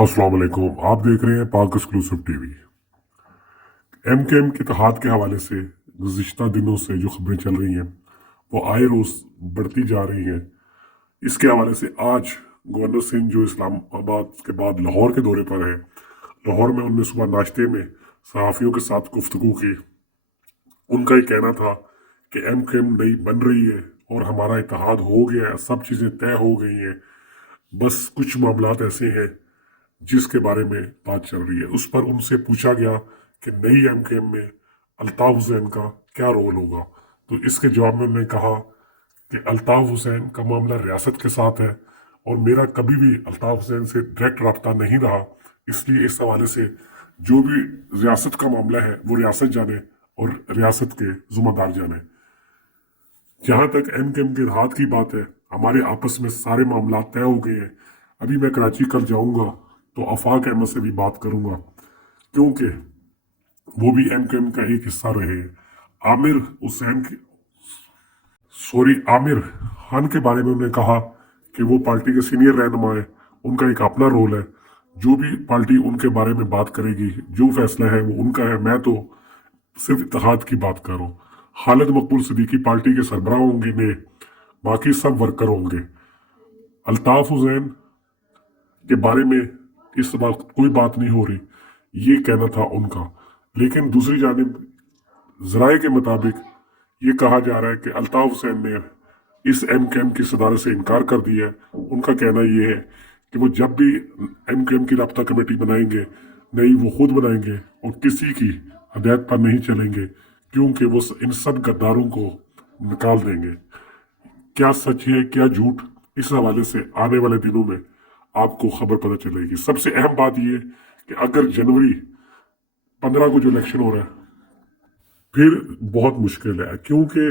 अस्सलाम वालेकुम। आप देख रहे हैं पाक एक्सक्लूसिव टीवी। एमकेएम के इत्तेहाद के हवाले से गुज़िश्ता दिनों से जो खबरें चल रही हैं वो आए रोज़ बढ़ती जा रही हैं। इसके हवाले से आज गवर्नर सिंह जो इस्लामाबाद के बाद लाहौर के दौरे पर है, लाहौर में उनने सुबह नाश्ते में सहाफ़ियों के साथ गुफ्तगू की। उनका ये कहना था कि एमकेएम नई बन रही है और हमारा इत्तेहाद हो गया है, सब चीज़ें तय हो गई हैं, बस कुछ मामलात ऐसे हैं जिसके बारे में बात चल रही है। उस पर उनसे पूछा गया कि नई एमकेएम में अल्ताफ हुसैन का क्या रोल होगा, तो इसके जवाब में उन्होंने कहा कि अल्ताफ हुसैन का मामला रियासत के साथ है और मेरा कभी भी अल्ताफ हुसैन से डायरेक्ट रब्ता नहीं रहा, इसलिए इस हवाले से जो भी रियासत का मामला है वो रियासत जाने और रियासत के जुम्मेदार जाने। जहाँ तक एमकेएम के इत्तेहाद की बात है, हमारे आपस में सारे मामला तय हो गए हैं। अभी मैं कराची कल जाऊंगा तो आफाक अहमद से भी बात करूंगा, क्योंकि वो भी एमकेएम का एक हिस्सा रहे हैं। आमिर हुसैन के आमिर खान के बारे में उन्होंने कहा कि वो पार्टी के सीनियर रहनुमा है, उनका एक अपना रोल है। जो भी पार्टी उनके बारे में बात करेगी, जो फैसला है वो उनका है, मैं तो सिर्फ इत्तेहाद की बात कर रहा हूँ। खालिद मकबूल सिद्दीकी पार्टी के सरबराह होंगे ने, बाकी सब वर्कर होंगे। अल्ताफ हुसैन के बारे में इस वक्त कोई बात नहीं हो रही, ये कहना था उनका। लेकिन दूसरी जानिब जराए के मुताबिक ये कहा जा रहा है कि अल्ताफ हुसैन ने इस एमकेएम की सदारत से इनकार कर दिया है। उनका कहना ये है कि वो जब भी एमकेएम की राब्ता कमेटी बनाएंगे, नहीं वो खुद बनाएंगे और किसी की हदायत पर नहीं चलेंगे, क्योंकि वो इन सब गद्दारों को निकाल देंगे। क्या सच है क्या झूठ, इस हवाले से आने वाले दिनों में आपको खबर पता चलेगी। सबसे अहम बात यह कि अगर जनवरी 15 को जो इलेक्शन हो रहा है फिर बहुत मुश्किल है, क्योंकि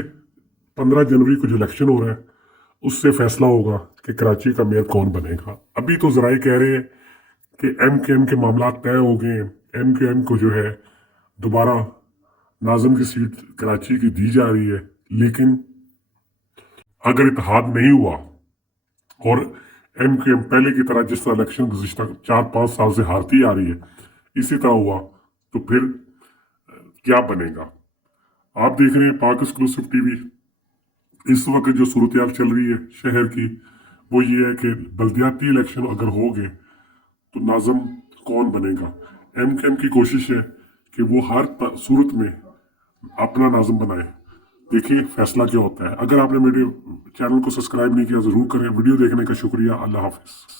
15 जनवरी को जो इलेक्शन हो रहा है उससे फैसला होगा कि कराची का मेयर कौन बनेगा। अभी तो जराए कह रहे हैं कि एमकेएम के मामला तय हो गए हैं, एमकेएम को जो है दोबारा नाज़िम की सीट कराची की दी जा रही है। लेकिन अगर इत्तेहाद नहीं हुआ और एमकेएम पहले की तरह जिस तरह इलेक्शन गुज़िश्ता 4-5 साल से हारती आ रही है इसी तरह हुआ, तो फिर क्या बनेगा। आप देख रहे हैं पाक एक्सक्लूसिव टीवी। इस वक्त जो सूरत चल रही है शहर की वो ये है कि बल्दियाती इलेक्शन अगर हो गए तो नाज़िम कौन बनेगा। एमकेएम की कोशिश है कि वो हर सूरत में अपना नाज़िम बनाए। देखिए फैसला क्या होता है। अगर आपने मेरे चैनल को सब्सक्राइब नहीं किया ज़रूर करें। वीडियो देखने का शुक्रिया। अल्लाह हाफिज़।